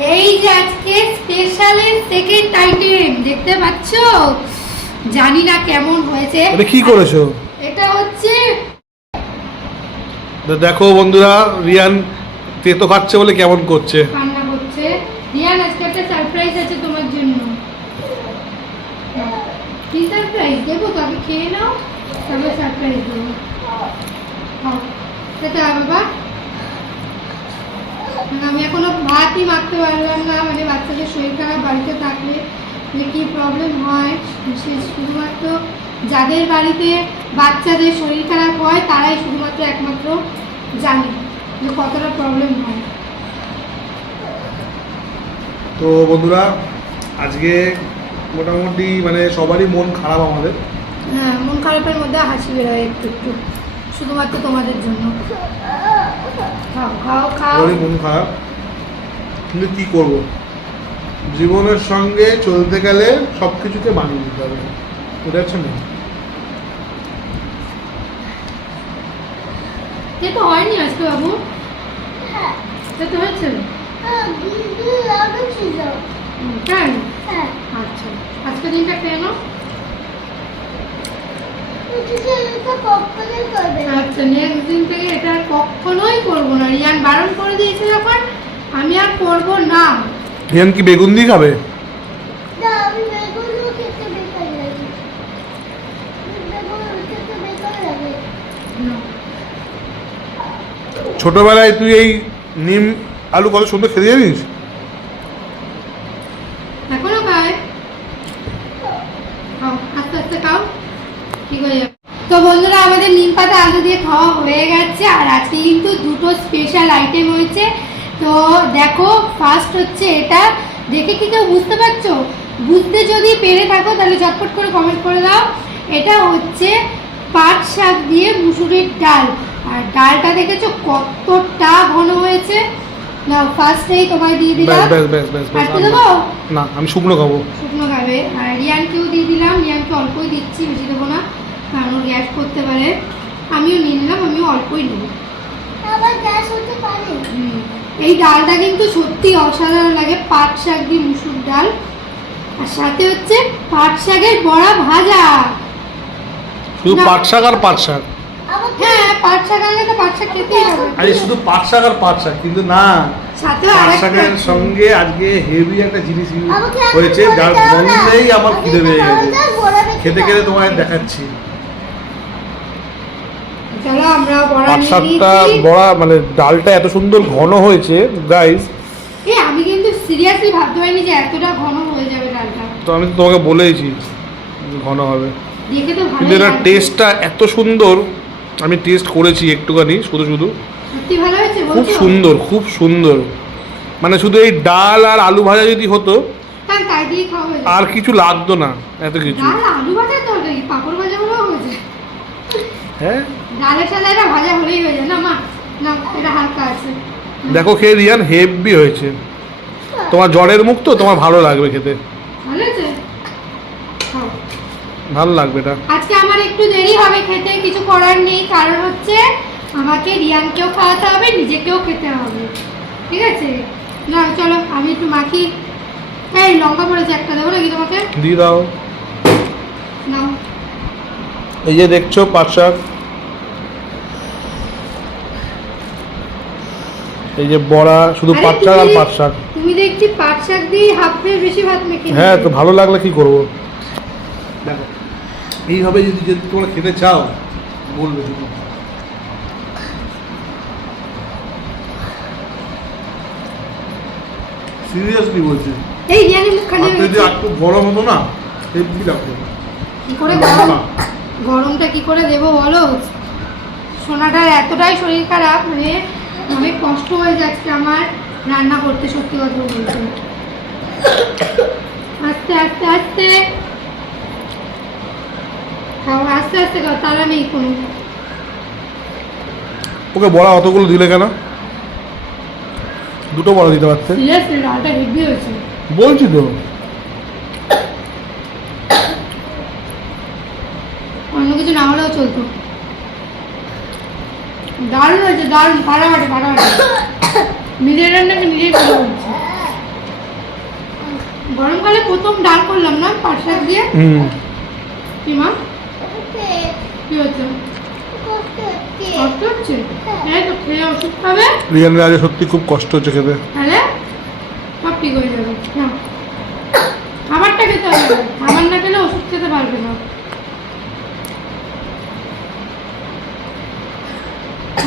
এই যে আজকে স্পেশালের সেকেন্ড আইটেম দেখতে পাচ্ছো, জানি না কেমন হয়েছে। এটা কি করেছো? এটা হচ্ছে দেখো বন্ধুরা, রিয়ান তেতো খাচ্ছে বলে কেমন করছে। রান্না করছে রিয়ান। আজকে একটা সারপ্রাইজ আছে তোমার জন্য। কি সারপ্রাইজ দেবো? তবে খেয়ে নাও, তবে সারপ্রাইজ দেবো। সেটা বাবা, আমি এখনো ভাতই মাখতে পারলাম না। মানে বাচ্চাদের শরীর খারাপ বাড়িতে থাকলে যে কী প্রবলেম হয়, সে শুধুমাত্র যাদের বাড়িতে বাচ্চাদের শরীর খারাপ হয় তারাই শুধুমাত্র একমাত্র জানে যে কতটা প্রবলেম হয়। তো বন্ধুরা, আজকে মোটামুটি মানে সবারই মন খারাপ আমাদের। হ্যাঁ, মন খারাপের মধ্যে হাসি বেরোয় একটু একটু, শুধুমাত্র তোমাদের জন্য। খাও খাও খাও। সবারই মন খারাপ, কিন্তু কি করব, জীবনের সঙ্গে চলতে গেলে সব কিছুকে মানিয়ে নিতে হবে, বুঝতে পারছো না? এ তো হয়নি আজকে বাবু। সে তো হয়েছে। তাই? আচ্ছা, আজকে দিনটা কেন? আচ্ছা, নেক্সট দিন থেকে এটা আর কখনোই করবো না। রিয়ান বারণ করে দিয়েছে যখন, আমি আর করবো না। রিয়ান কি বেগুন দিয়ে খাবে? ছোটবেলায় তুই এই নিম আলু কত সুন্দর খেতে জানিস? এখনো খায়? খাও, আস্তে আস্তে খাও, ঠিক হয়ে যাবে। তো বন্ধুরা, আমাদের নিম পাতা আলু দিয়ে খাওয়া হয়ে গেছে। আর আজকে কিন্তু দুটো স্পেশাল আইটেম হয়েছে। তো দেখো, ফার্স্ট হচ্ছে এটা। দেখে কি কেউ বুঝতে পারছো? বুঝতে যদি পেরে থাকো তাহলে ঝটপট করে কমেন্ট করে দাও। এটা হচ্ছে পাট শাক দিয়ে মুসুরির ডাল। আর ডালটা দেখেছো কতটা ঘন হয়েছে। নাও, ফার্স্টেই তোমায় দিয়ে দিলাম। আর কি দেবো? না, আমি শুকনো খাবো। শুকনো খাবে। আর রিয়ানকেও দিয়ে দিলাম। রিয়ানকে অল্পই দিচ্ছি, বেশি দেবো না, কারণ ও গ্যাস করতে পারে। আমিও নিয়ে নিলাম, আমিও অল্পই নেবো। এই ডালটা কিন্তু সত্যি অসাধারণ লাগে, পাট শাক দিয়ে মুসুর ডাল। আর সাথে হচ্ছে পাট শাকের বড়া ভাজা। শুধু পাট শাক আর পাট শাক? হ্যাঁ, পাট শাক আনলে তো পাট শাক খেতেই হবে। আরে শুধু পাট শাক আর পাট শাক, কিন্তু না, সাথে পাট শাকের সঙ্গে আজকে হেভি একটা জিনিস হয়েছে, যার গন্ধেই আমার খিদে পেয়ে গেছে। খেতে খেতে তোমায় দেখাচ্ছি। চলো, আমরা বড়া পাট নিয়ে শাকটা নিয়েছি। বড়া মানে ডালটা এত সুন্দর ঘন হয়েছে গাইস। আমি কিন্তু সিরিয়াসলি ভাবতে পারিনি যে এতটা ঘন হয়ে যাবে ডালটা। তো আমি তো তোমাকে বলেইছি ঘন হবে, দেখে তো ভালো কিন্তু এটার টেস্টটা এত সুন্দর। আমি টেস্ট করেছি একটুখানি, শুধু শুধু সত্যি ভালো হয়েছে। খুব সুন্দর, খুব সুন্দর। মানে শুধু এই ডাল আর আলু ভাজা যদি হতো, হ্যাঁ, তাই দিয়ে খাওয়া হয়ে আর কিছু লাগতো না, এত কিছু। ডাল আলু ভাজা তো নাকি পাপড় ভাজা হলেও হয়েছে। হ্যাঁ, ডালের সাথে এটা ভাজা হলেই হয়ে যায় না মা? না, এটা হালকা আছে। দেখো খেয়ে রিয়ান, হেভি হয়েছে। তোমার জ্বরের মুখ তো, তোমার ভালো লাগবে খেতে, ভালো হয়েছে। খাও। ভালো লাগবে এটা। আজকে আমার একটু দেরি হবে খেতে, কিছু করার নেই। কারণ হচ্ছে আমাকে রিয়ানকেও খাওয়াতে হবে, নিজেকেও খেতে হবে, ঠিক আছে? না চলো, আমি একটু মাখি। এই লঙ্কা পড়েছে, একটা দেবো নাকি তোমাকে? দিয়ে দাও। নাও। এই যে দেখছো পাট শাক, এই যে বড়া, শুধু আরে পাট শাক আর পাট শাক। তুমি দেখছি পাট শাক দিয়ে হাফ প্লেট বেশি ভাত মেখে হ্যাঁ, নিলে। তো ভালো লাগলে কি করবো। দেখো, এইভাবে যদি যদি তোমরা খেতে চাও বলবে শুধু। সিরিয়াসলি বলছি, এই রিয়ানি মুখখানে আর যদি একটু গরম হতো না, হেভি লাগতো। কি করে গরমটা কি করে দেবো বলো? সোনাটার এতটাই শরীর খারাপ, মানে অনেক কষ্ট হয়ে যাচ্ছে আমার রান্না করতে, সত্যি কথা বলতে। আস্তে আস্তে আস্তে খাও, আস্তে আস্তে খাও, তারা নেই কোনো। ওকে বড়া অতগুলো দিলে কেন? দুটো বড়া দিতে পারতে। সিরিয়াসলি ডালটা হেভি হয়েছে, বলছি তো। অন্য কিছু না হলেও চলতো। দারুণ হয়েছে, দারুণ, ফাটাফাটি ফাটাফাটি। নিজের রান্নাকে নিজেই ভালো বলছি। প্রথম ডাল করলাম না পাট শাক দিয়ে। কি মা কি হচ্ছে? কষ্ট হচ্ছে? এই তো খেয়ে ওষুধ খাবে। রিয়ানের আজ সত্যি খুব কষ্ট হচ্ছে খেতে। তাহলে সব ঠিক হয়ে যাবে। না খাবারটা খেতে হবে, খাবার না খেলে ওষুধ খেতে পারবে না।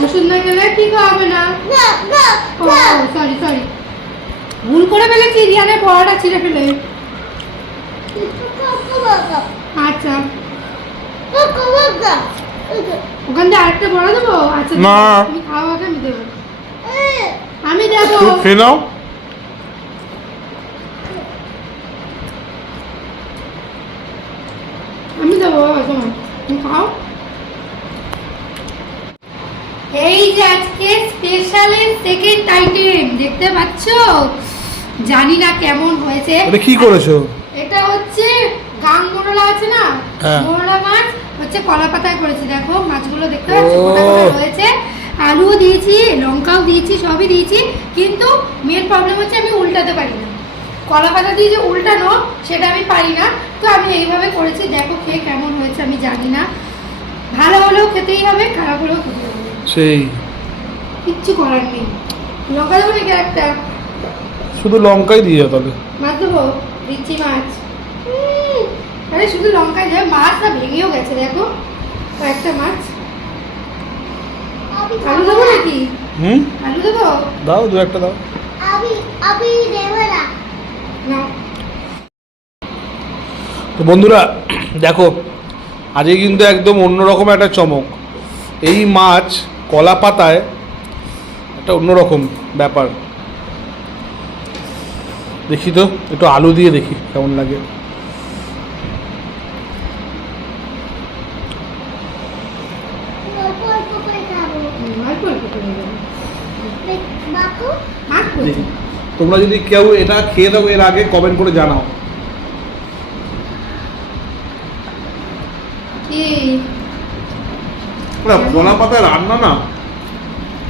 ওষুধ না খেলে ঠিক হবে না। সরি সরি, ভুল করে ফেলেছি, রিয়ানের পড়াটা ছিঁড়ে ফেলে। আচ্ছা ওখান থেকে আরেকটা বড় দেবো? আচ্ছা না। তুমি খাও আগে, আমি দেবো। আমি দেবো। তুই খেয়ে নাও। আমি দেবো তোমার, তুমি খাও। এই যে আজকে স্পেশালের সেকেন্ড আইটেম দেখতে পাচ্ছো, জানি না কেমন হয়েছে। এটা কি করেছো? এটা হচ্ছে গাং মোরলা আছে না, হ্যাঁ। মোরলা মাছ হচ্ছে কলা পাতায় করেছি। দেখো মাছগুলো দেখতে পাচ্ছ গোটা গোটা রয়েছে, আলুও দিয়েছি, লঙ্কাও দিয়েছি, সবই দিয়েছি, কিন্তু মেন প্রবলেম হচ্ছে আমি উল্টাতে পারি না। কলা পাতা দিয়ে যে উল্টানো সেটা আমি পারি না, তো আমি এইভাবে করেছি। দেখো খেয়ে কেমন হয়েছে আমি জানি না, ভালো হলেও খেতেই হবে, খারাপ হলেও খেতে হবে, সেই কিচ্ছু করার নেই। লঙ্কা দেবো নাকি একটা? শুধু লঙ্কাই দিয়ে যাও তাহলে। মাছ দেবো? দিচ্ছি মাছ। আরে শুধু লঙ্কাই দেবে, মাছটা ভেঙেও গেছে দেখো, কয়েকটা মাছ। আলু দেবো নাকি? আলু দেবো? দাও, দু একটা দাও। না তো বন্ধুরা দেখো, আজকে কিন্তু একদম অন্যরকম একটা চমক। এই মাছ কলা পাতায় একটা অন্যরকম ব্যাপার। দেখি তো, একটু আলু দিয়ে দেখি কেমন লাগে। অল্প অল্প করে দেবো। মাছ দেখি। করছি। তোমরা যদি কেউ এটা খেয়ে দাও এর আগে কমেন্ট করে জানাও। কি না, কলা পাতায় রান্না না,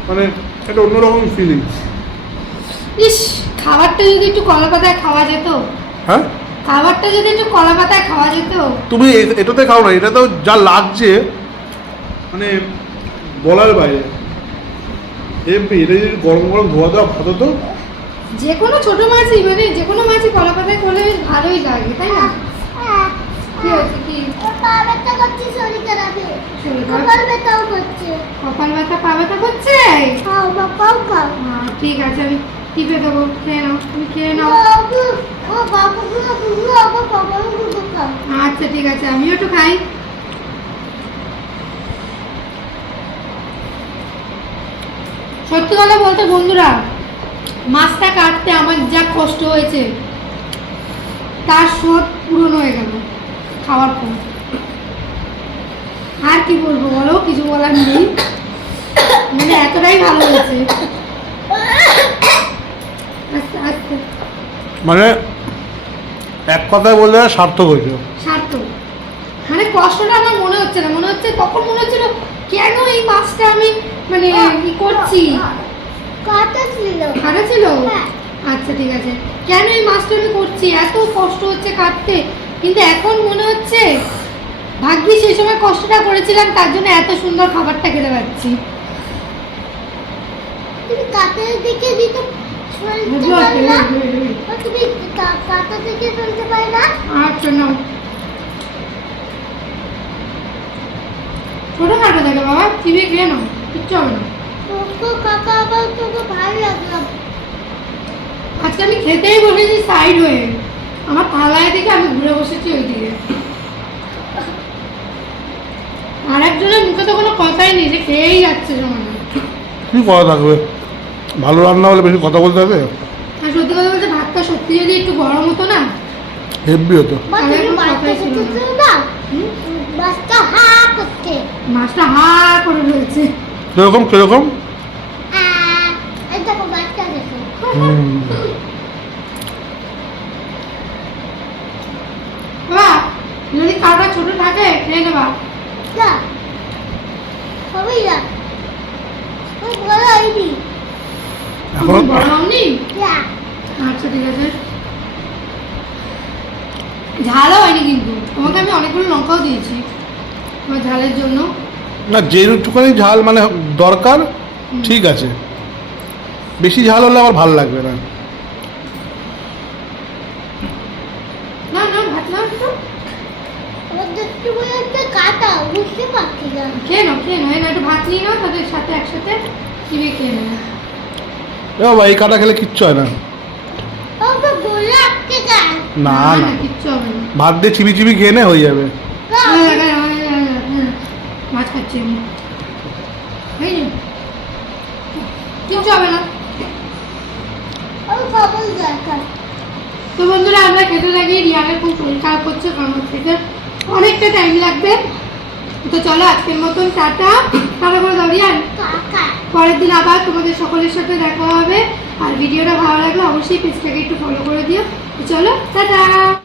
মানে একটা অন্যরকম ফিলিং। ইস, খাবারটা যদি একটু কলা পাতায় খাওয়া যেত। হ্যাঁ, খাবারটা যদি একটু কলা পাতায় খাওয়া যেত। তুমি এটাতে খাও না, এটা তো যা লাগছে মানে বলার বাইরে। এমপি এটা যদি গরম গরম ধোয়া দেওয়া ভাত তো। যে কোনো ছোট মাছই, মানে যে কোনো মাছই কলা পাতায় করলে বেশ ভালোই লাগে, তাই না? কি হচ্ছে? কি কপাল ব্যথা, পা ব্যথা করছে? ঠিক আছে, আমি টিপে দেবো, খেয়ে নাও, তুমি খেয়ে নাও। আচ্ছা ঠিক আছে, আমিও একটু খাই। সত্যি কথা বলতে বন্ধুরা, মাছটা কাটতে আমার যা কষ্ট হয়েছে তার শোধ পূরণ হয়ে গেল খাওয়ার পর। আর কি বলবো বলো, কিছু বলার নেই, মানে এতটাই ভালো হয়েছে। আস্তে আস্তে, মানে এক কথায় বললে সার্থক হয়েছে। সার্থক। মানে কষ্টটা আমার মনে হচ্ছে না, মনে হচ্ছে তখন মনে হচ্ছিল কেন এই মাছটা আমি মানে কি করছি। কাটা ছিল? আচ্ছা ঠিক আছে, কেন এই মাছটা আমি করছি, এত কষ্ট হচ্ছে কাটতে, কিন্তু এখন মনে হচ্ছে ভাগ্যিস সেই সময় কষ্টটা করেছিলাম, তার জন্য এত সুন্দর খাবারটা খেতে পাচ্ছি। তুমি কাতের দিকে দিতে চলতে পারো না, তুমি কাটা থেকে চলতে পারো না। আচ্ছা নাও, ছোটো খাটো থাকে বাবা, চিবিয়ে খেয়ে নাও, কিচ্ছু হবে না। তো কাকা আবার তোকে ভালো লাগলো। আজকে আমি খেতেই বসেছি সাইড হয়ে, আমার থালায় থেকে আমি ঘুরে বসেছি ওইদিকে। আর একজনের মুখে তো কোনো কথাই নেই, যে খেয়েই যাচ্ছে সমানে। কি কথা থাকবে, ভালো রান্না হলে বেশি কথা বলতে হবে। আর সত্যি কথা বলতে ভাতটা সত্যি যদি একটু গরম হতো না, হেভি হতো। মা তাহলে তুমি কোনো বাড়িতে কথাই ছিল না। যেতে না, মাছটা হা করতে। মাছটা হা করে রয়েছে। কিরকম কিরকম? এই দেখো মাছটা দেখো। বাবা যদি কাটা ছোট থাকে খেয়ে নেবা। যা সবাই যা, ও বড় হয়নি। এখন বড় হওনি? যা আচ্ছা ঠিক আছে, ঝালও হয়নি কিন্তু তোমাকে আমি অনেকগুলো লঙ্কাও দিয়েছি তোমার ঝালের জন্য। না যেটুকুনি ঝাল মানে দরকার ঠিক আছে, বেশি ঝাল হলে আমার ভালো লাগবে না। না না ভাত নাও একটু। আমার দেখতে মনে হচ্ছে কাটা, বুঝতে পারছি না। খেয়ে নাও এই না একটু ভাত নিয়ে নাও, তাদের সাথে একসাথে চিবিয়ে খেয়ে নেবে। এ বাবা এই কাটা খেলে কিচ্ছু হয় না। বাবা বলে আটকে যায়। না না কিচ্ছু হবে না। ভাত দিয়ে চিবি চিবি খেয়ে নে হয়ে যাবে। মাছ খাচ্ছি আমি, কিচ্ছু হবে না। আমি খাবো দেখা। তো বন্ধুরা আমরা খেতে লাগিয়ে রিয়ানের খুব শরীর খারাপ করছে, কারণ খেতে অনেকটা টাইম লাগবে। তো চলো আজকের মতন টাটা করে দাও রিয়ান। কাকা পরের দিন আবার তোমাদের সকলের সাথে দেখা হবে। আর ভিডিওটা ভালো লাগলে অবশ্যই পেজটাকে একটু ফলো করে দিও। তো চলো টাটা।